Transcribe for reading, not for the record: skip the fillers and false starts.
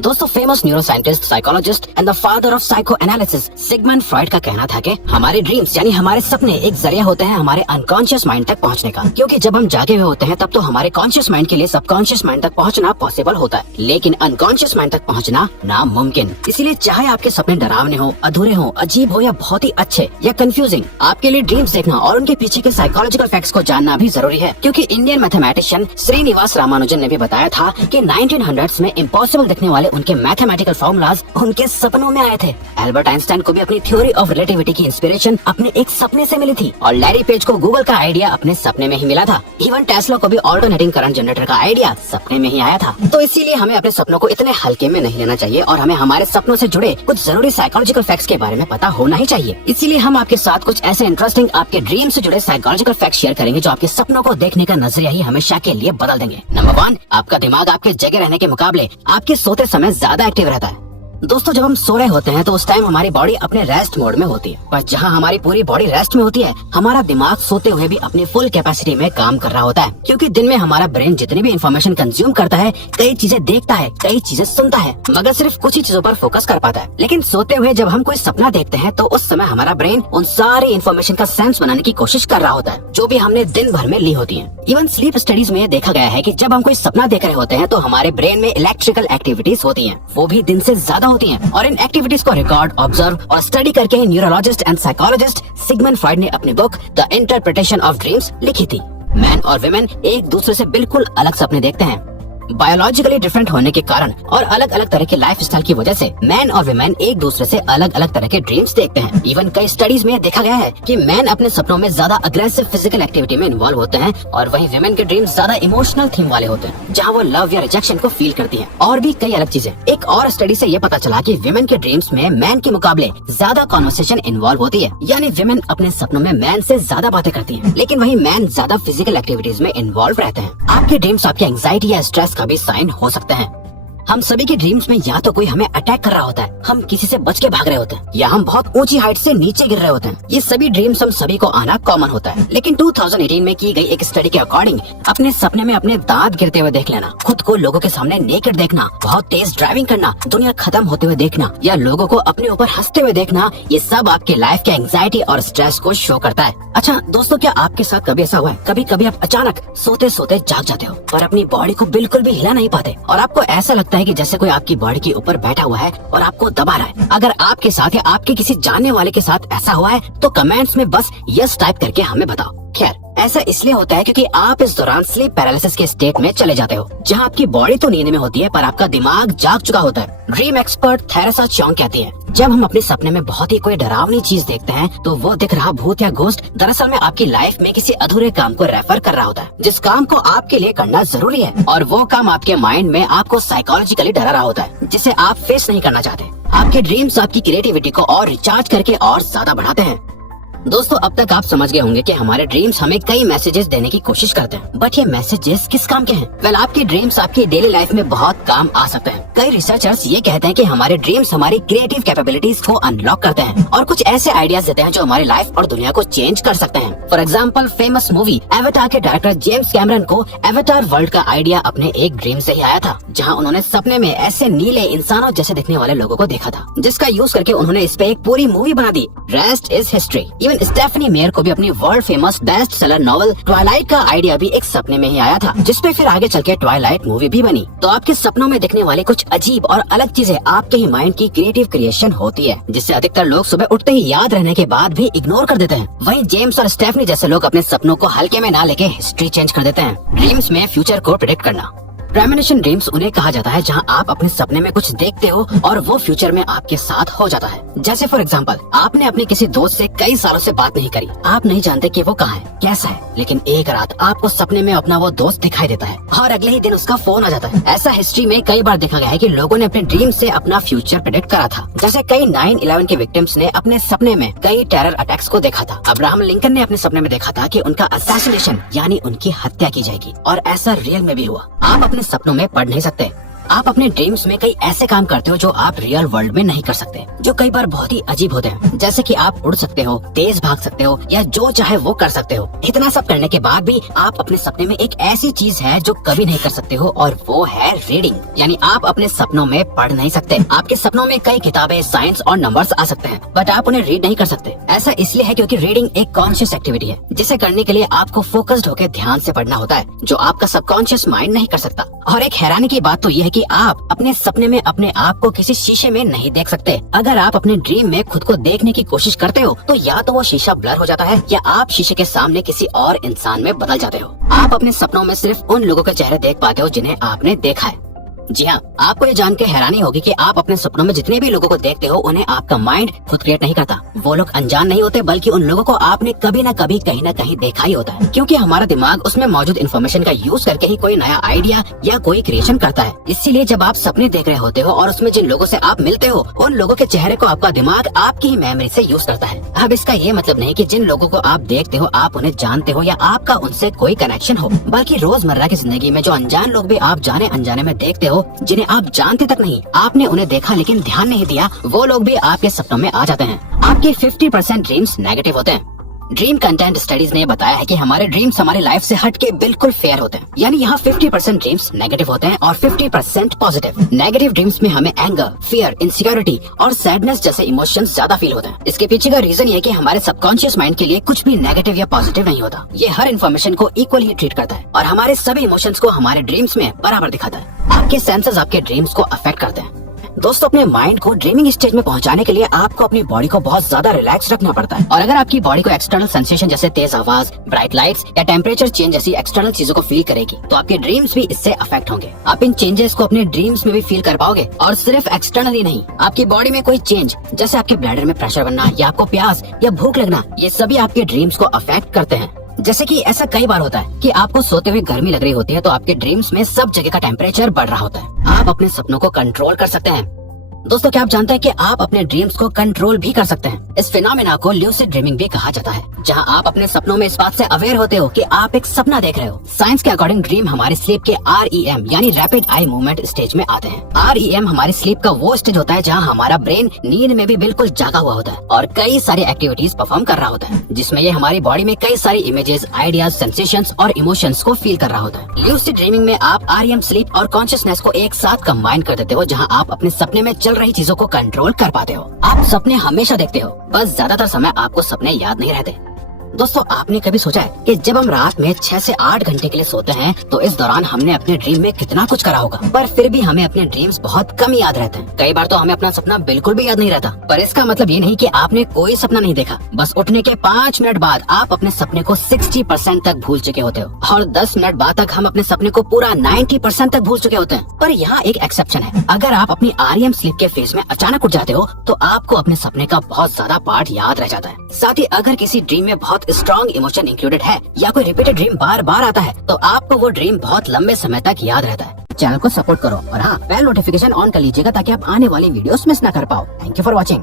दोस्तों famous neuro scientist, psychologist and the father of psycho analysis Sigmund Freud का कहना था कि हमारे ड्रीम्स यानी हमारे सपने एक जरिया होते हैं हमारे अनकॉन्शियस माइंड तक पहुंचने का। क्योंकि जब हम जागे हुए होते हैं तब तो हमारे कॉन्शियस माइंड के लिए सबकॉन्शियस माइंड तक पहुंचना पॉसिबल होता है, लेकिन अनकॉन्शियस माइंड तक पहुंचना नामुमकिन। इसीलिए चाहे आपके सपने डरावने हो, अधूरे हो, अजीब हो या बहुत ही अच्छे या कंफ्यूजिंग, आपके लिए ड्रीम्स देखना और उनके पीछे के साइकोलॉजिकल फैक्ट्स को जानना भी जरूरी है। क्योंकि इंडियन मैथमेटिशियन श्रीनिवास रामानुजन ने भी बताया था कि 1900s में इम्पॉसिबल दिखने वाले उनके मैथमेटिकल फॉर्मूलाज उनके सपनों में आए थे। एल्बर्ट आइंस्टाइन को भी अपनी थ्योरी ऑफ रिलेटिविटी की इंस्पिरेशन अपने एक सपने से मिली थी और लैरी पेज को गूगल का आइडिया अपने सपने में ही मिला था। इवन टेस्ला को भी ऑल्टरनेटिंग करंट जनरेटर का आइडिया सपने में ही आया था। तो इसीलिए हमें अपने सपनों को इतने हल्के में नहीं लेना चाहिए और हमें हमारे सपनों से जुड़े कुछ जरूरी साइकोलॉजिकल फैक्ट्स के बारे में पता होना ही चाहिए। इसीलिए हम आपके साथ कुछ ऐसे इंटरेस्टिंग आपके ड्रीम से जुड़े साइकोलॉजिकल फैक्ट्स शेयर करेंगे जो आपके सपनों को देखने का नजरिया ही हमेशा के लिए बदल देंगे। नंबर 1, आपका दिमाग आपके जगह रहने के मुकाबले आपके सोते समय ज्यादा एक्टिव रहता है। दोस्तों जब हम सो रहे होते हैं तो उस टाइम हमारी बॉडी अपने रेस्ट मोड में होती है, पर जहां हमारी पूरी बॉडी रेस्ट में होती है हमारा दिमाग सोते हुए भी अपनी फुल कैपेसिटी में काम कर रहा होता है। क्योंकि दिन में हमारा ब्रेन जितनी भी इन्फॉर्मेशन कंज्यूम करता है, कई चीजें देखता है, कई चीजें सुनता है, मगर सिर्फ कुछ ही चीजों पर फोकस कर पाता है। लेकिन सोते हुए जब हम कोई सपना देखते हैं तो उस समय हमारा ब्रेन उन सारी इन्फॉर्मेशन का सेंस बनाने की कोशिश कर रहा होता है जो भी हमने दिन भर में ली होती है। इवन स्लीप स्टडीज में देखा गया है कि जब हम कोई सपना देख रहे होते हैं तो हमारे ब्रेन में इलेक्ट्रिकल एक्टिविटीज होती हैं, वो भी दिन से ज्यादा होती हैं। और इन एक्टिविटीज को रिकॉर्ड, ऑब्जर्व और स्टडी करके neurologist and psychologist Sigmund Freud ने अपनी book the interpretation of dreams लिखी थी। मैन और वुमेन एक दूसरे से बिल्कुल अलग सपने देखते हैं। बायोलॉजिकली डिफरेंट होने के कारण और अलग अलग तरह के लाइफ स्टाइल की वजह से मैन और वुमेन एक दूसरे से अलग अलग तरह के ड्रीम्स देखते हैं। इवन कई स्टडीज में देखा गया है कि मैन अपने सपनों में ज्यादा अग्रेसिव फिजिकल एक्टिविटी में इन्वॉल्व होते हैं और वहीं वुमेन के ड्रीम्स ज्यादा इमोशनल थीम वाले होते हैं जहां वो लव या रिजेक्शन को फील करती हैं और भी कई अलग चीजें। एक और स्टडी से ये पता चला कि वुमेन के ड्रीम्स में मैन के मुकाबले ज्यादा कॉन्वर्सेशन इन्वॉल्व होती है, यानी वुमेन अपने सपनों में मैन से ज्यादा बातें करती है, लेकिन वही मैन ज्यादा फिजिकल एक्टिविटीज में इन्वॉल्व रहते हैं। आपके ड्रीम्स आपकी एंग्जाइटी या स्ट्रेस का भी साइन हो सकते हैं। हम सभी के ड्रीम्स में या तो कोई हमें अटैक कर रहा होता है, हम किसी से बच के भाग रहे होते हैं, या हम बहुत ऊंची हाइट से नीचे गिर रहे होते हैं। ये सभी ड्रीम्स हम सभी को आना कॉमन होता है। लेकिन 2018 में की गई एक स्टडी के अकॉर्डिंग अपने सपने में अपने दांत गिरते हुए देख लेना, खुद को लोगों के सामने नेकेड देखना, बहुत तेज ड्राइविंग करना, दुनिया खत्म होते हुए देखना या लोगों को अपने ऊपर हंसते हुए देखना, ये सब आपके लाइफ के एंग्जाइटी और स्ट्रेस को शो करता है। अच्छा दोस्तों, क्या आपके साथ कभी ऐसा हुआ है? कभी कभी आप अचानक सोते सोते जाग जाते हो पर अपनी बॉडी को बिल्कुल भी हिला नहीं पाते और आपको ऐसा लगता है कि जैसे कोई आपकी बॉडी के ऊपर बैठा हुआ है और आपको दबा रहा है। अगर आपके साथ या आपके किसी जानने वाले के साथ ऐसा हुआ है तो कमेंट्स में बस यस टाइप करके हमें बताओ। खैर, ऐसा इसलिए होता है क्योंकि आप इस दौरान स्लीप पैरालिसिस के स्टेट में चले जाते हो जहां आपकी बॉडी तो नींद में होती है पर आपका दिमाग जाग चुका होता है। ड्रीम एक्सपर्ट थेरेसा चोंग कहती है, जब हम अपने सपने में बहुत ही कोई डरावनी चीज देखते हैं तो वो दिख रहा भूत या घोस्ट दरअसल में आपकी लाइफ में किसी अधूरे काम को रेफर कर रहा होता है, जिस काम को आपके लिए करना जरूरी है और वो काम आपके माइंड में आपको साइकोलॉजिकली डरा रहा होता है जिसे आप फेस नहीं करना चाहते। आपके ड्रीम्स आपकी क्रिएटिविटी को और रिचार्ज करके और ज्यादा बढ़ाते हैं। दोस्तों अब तक आप समझ गए होंगे कि हमारे ड्रीम्स हमें कई मैसेजेस देने की कोशिश करते हैं, बट ये मैसेजेस किस काम के हैं? वेल, आपके ड्रीम्स आपकी डेली लाइफ में बहुत काम आ सकते हैं। कई रिसर्चर्स ये कहते हैं कि हमारे ड्रीम्स हमारी क्रिएटिव कैपेबिलिटीज को अनलॉक करते हैं और कुछ ऐसे आइडियाज देते हैं जो हमारी लाइफ और दुनिया को चेंज कर सकते हैं। For example, famous movie Avatar के डायरेक्टर जेम्स कैमरन को एवाटार वर्ल्ड का आइडिया अपने एक ड्रीम से ही आया था, जहाँ उन्होंने सपने में ऐसे नीले इंसानों जैसे दिखने वाले लोगों को देखा था, जिसका यूज करके उन्होंने इस पे एक पूरी मूवी बना दी। Rest is history. Even Stephenie Meyer को भी अपनी world famous best seller novel Twilight का आइडिया भी एक सपने में ही आया था, जिसपे फिर आगे चल के ट्वाइलाइट मूवी भी बनी। तो आपके सपनों में दिखने वाले कुछ अजीब और अलग चीजें आपके ही माइंड की क्रिएटिव क्रिएशन होती है, जिससे अधिकतर लोग सुबह उठते ही याद रहने के बाद भी इग्नोर कर देते हैं। वहीं जेम्स और स्टेफनी जैसे लोग अपने सपनों को हल्के में ना लेके हिस्ट्री चेंज कर देते हैं। ड्रीम्स में फ्यूचर को प्रेडिक्ट करना। प्रेमोनिशन ड्रीम्स उन्हें कहा जाता है जहां आप अपने सपने में कुछ देखते हो और वो फ्यूचर में आपके साथ हो जाता है। जैसे फॉर एग्जांपल, आपने अपने किसी दोस्त से कई सालों से बात नहीं करी, आप नहीं जानते कि वो कहाँ है, कैसा है, लेकिन एक रात आपको सपने में अपना वो दोस्त दिखाई देता है और अगले ही दिन उसका फोन आ जाता है। ऐसा हिस्ट्री में कई बार देखा गया है कि लोगों ने अपने ड्रीम से अपना फ्यूचर प्रेडिक्ट करा था। जैसे कई 9/11 के विक्टिम्स ने अपने सपने में कई टेरर अटैक्स को देखा था। अब्राहम लिंकन ने अपने सपने में देखा था कि उनका असैसिनेशन यानी उनकी हत्या की जाएगी और ऐसा रियल में भी हुआ। आप अपने सपनों में पढ़ नहीं सकते, आप अपने ड्रीम्स में कई ऐसे काम करते हो जो आप रियल वर्ल्ड में नहीं कर सकते, जो कई बार बहुत ही अजीब होते हैं। जैसे कि आप उड़ सकते हो, तेज भाग सकते हो या जो चाहे वो कर सकते हो। इतना सब करने के बाद भी आप अपने सपने में एक ऐसी चीज है जो कभी नहीं कर सकते हो, और वो है रीडिंग। यानी आप अपने सपनों में पढ़ नहीं सकते। आपके सपनों में कई किताबें, साइंस और नंबर्स आ सकते हैं, बट आप उन्हें रीड नहीं कर सकते। ऐसा इसलिए है क्योंकि रीडिंग एक कॉन्शियस एक्टिविटी है, जिसे करने के लिए आपको फोकस्ड होकर ध्यान से पढ़ना होता है, जो आपका सबकॉन्शियस माइंड नहीं कर सकता। और एक हैरानी की बात तो यह है कि आप अपने सपने में अपने आप को किसी शीशे में नहीं देख सकते। अगर आप अपने ड्रीम में खुद को देखने की कोशिश करते हो तो या तो वो शीशा ब्लर हो जाता है या आप शीशे के सामने किसी और इंसान में बदल जाते हो। आप अपने सपनों में सिर्फ उन लोगों के चेहरे देख पाते हो जिन्हें आपने देखा है। जी हाँ, आपको ये जान के हैरानी होगी कि आप अपने सपनों में जितने भी लोगों को देखते हो उन्हें आपका माइंड खुद क्रिएट नहीं करता। वो लोग अनजान नहीं होते, बल्कि उन लोगों को आपने कभी न कभी कहीं न कहीं देखा ही होता है, क्योंकि हमारा दिमाग उसमें मौजूद इन्फॉर्मेशन का यूज करके ही कोई नया आइडिया या कोई क्रिएशन करता है। इसीलिए जब आप सपने देख रहे होते हो और उसमें जिन लोगों से आप मिलते हो, उन लोगों के चेहरे को आपका दिमाग आपकी ही मेमोरी से यूज करता है। अब इसका ये मतलब नहीं कि जिन लोगों को आप देखते हो आप उन्हें जानते हो या आपका उनसे कोई कनेक्शन हो, बल्कि रोजमर्रा की जिंदगी में जो अनजान लोग भी आप जाने अनजाने में देखते हो, जिन्हें आप जानते तक नहीं, आपने उन्हें देखा लेकिन ध्यान नहीं दिया, वो लोग भी आपके सपनों में आ जाते हैं। आपके 50% ड्रीम्स नेगेटिव होते हैं। ड्रीम कंटेंट स्टडीज ने बताया है कि हमारे ड्रीम्स हमारी लाइफ से हटके बिल्कुल फेयर होते हैं। यानी यहाँ 50% ड्रीम्स नेगेटिव होते हैं और 50% पॉजिटिव। नेगेटिव ड्रीम्स में हमें एंगर, फियर, इनसिक्योरिटी और सैडनेस जैसे इमोशंस ज्यादा फील होते हैं। इसके पीछे का रीजन ये है कि हमारे सबकॉन्शियस माइंड के लिए कुछ भी नेगेटिव या पॉजिटिव नहीं होता। ये हर इन्फॉर्मेशन को इक्वल ही ट्रीट करता है और हमारे सभी इमोशंस को हमारे ड्रीम्स में बराबर दिखाता है। आपके सेंसेस आपके ड्रीम्स को अफेक्ट करते हैं। दोस्तों, अपने माइंड को ड्रीमिंग स्टेज में पहुंचाने के लिए आपको अपनी बॉडी को बहुत ज्यादा रिलैक्स रखना पड़ता है। और अगर आपकी बॉडी को एक्सटर्नल सेंसेशन जैसे तेज आवाज, ब्राइट लाइट्स या टेम्परेचर चेंज जैसी एक्सटर्नल चीजों को फील करेगी, तो आपके ड्रीम्स भी इससे अफेक्ट होंगे। आप इन चेंजेस को अपने ड्रीम्स में भी फील कर पाओगे, और सिर्फ एक्सटर्नली नहीं, आपकी बॉडी में कोई चेंज जैसे आपके ब्लैडर में प्रेशर बनना या आपको प्यास या भूख लगना, ये सभी आपके ड्रीम्स को अफेक्ट करते हैं। जैसे कि ऐसा कई बार होता है कि आपको सोते हुए गर्मी लग रही होती है, तो आपके ड्रीम्स में सब जगह का टेम्परेचर बढ़ रहा होता है। आप अपने सपनों को कंट्रोल कर सकते हैं। दोस्तों, क्या आप जानते हैं कि आप अपने ड्रीम्स को कंट्रोल भी कर सकते हैं? इस फिनोमेना को ल्यूसिड ड्रीमिंग भी कहा जाता है, जहां आप अपने सपनों में इस बात से अवेयर होते हो कि आप एक सपना देख रहे हो। साइंस के अकॉर्डिंग ड्रीम हमारे स्लीप के REM यानी रैपिड आई मूवमेंट स्टेज में आते हैं। REM हमारी स्लीप का वो स्टेज होता है जहां हमारा ब्रेन नींद में भी बिल्कुल जागा हुआ होता है और कई सारी एक्टिविटीज परफॉर्म कर रहा होता है, जिसमें ये हमारी बॉडी में कई सारी इमेजेस, आइडियाज, सेंसेशंस और इमोशंस को फील कर रहा होता है। ल्यूसिड ड्रीमिंग में आप REM स्लीप और कॉन्शियसनेस को एक साथ कंबाइन कर देते हो, जहां आप अपने सपने में चल रही चीजों को कंट्रोल कर पाते हो। आप सपने हमेशा देखते हो, बस ज्यादातर समय आपको सपने याद नहीं रहते। दोस्तों, आपने कभी सोचा है कि जब हम रात में 6 से 8 घंटे के लिए सोते हैं तो इस दौरान हमने अपने ड्रीम में कितना कुछ करा होगा, पर फिर भी हमें अपने ड्रीम्स बहुत कम याद रहते हैं। कई बार तो हमें अपना सपना बिल्कुल भी याद नहीं रहता। पर इसका मतलब ये नहीं कि आपने कोई सपना नहीं देखा। बस उठने के 5 मिनट बाद आप अपने सपने को 60% तक भूल चुके होते हो, और 10 मिनट बाद तक हम अपने सपने को पूरा 90% तक भूल चुके होते हैं। पर यहाँ एक एक्सेप्शन है। अगर आप अपनी REM स्लीप के फेज में अचानक उठ जाते हो तो आपको अपने सपने का बहुत ज्यादा पार्ट याद रह जाता है। साथ ही अगर किसी ड्रीम में बहुत स्ट्रॉन्ग इमोशन इंक्लूडेड है या कोई रिपीटेड ड्रीम बार बार आता है, तो आपको वो ड्रीम बहुत लंबे समय तक याद रहता है। चैनल को सपोर्ट करो और हाँ, बेल नोटिफिकेशन ऑन कर लीजिएगा ताकि आप आने वाली वीडियोस मिस ना कर पाओ। Thank you for watching.